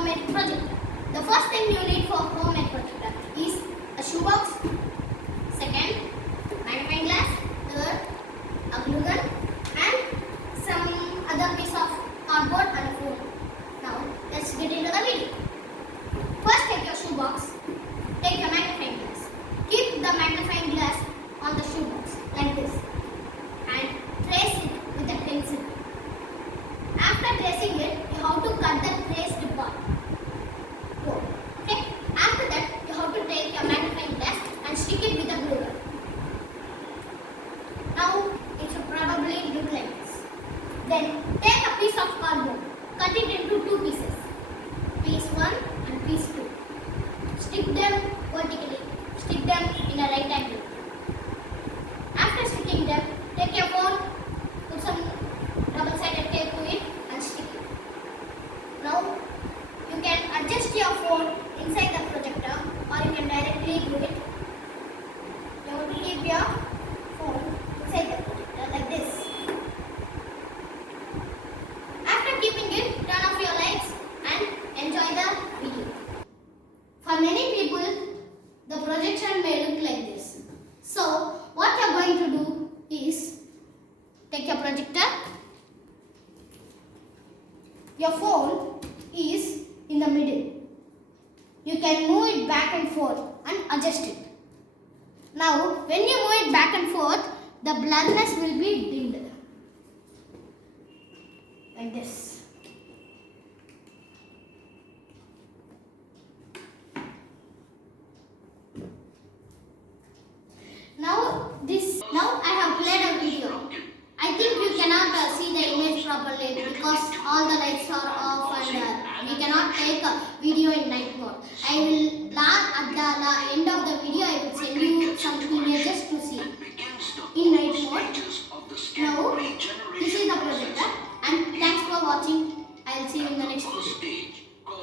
homemade projector. The first thing you need for homemade projector is a shoebox, second, magnifying glass, third, a glue gun, and some other piece of cardboard and a phone. Now let's get into the video. First, take your shoebox, take your magnifying glass. Keep the magnifying glass on the shoebox like this and trace it with a pencil. After tracing it, you have to cut the traced part. Okay? After that, you have to take your magnifying glass and stick it with a glue gun. Now, it should probably look like this. Then, take a piece of cardboard, cut it into two pieces. Piece 1 and piece 2. Stick them vertically. Stick them in a right angle. After sticking them, take your phone, put some double-sided tape to it and stick it. Now, you can adjust your phone inside the projector or you can directly do it. You have to keep your phone inside the projector like this. After keeping it, turn off your lights and enjoy the video. For many people, the projection may look like this. So, what you are going to do is take your projector. Your phone is in the middle. You can move it back and forth and adjust it. Now, when you move it back and forth, the blurriness will be dimmed. Like this. Now I have played a video. I think you cannot see the image properly because all the lights are off and we cannot take a video in night mode. I will at the end of the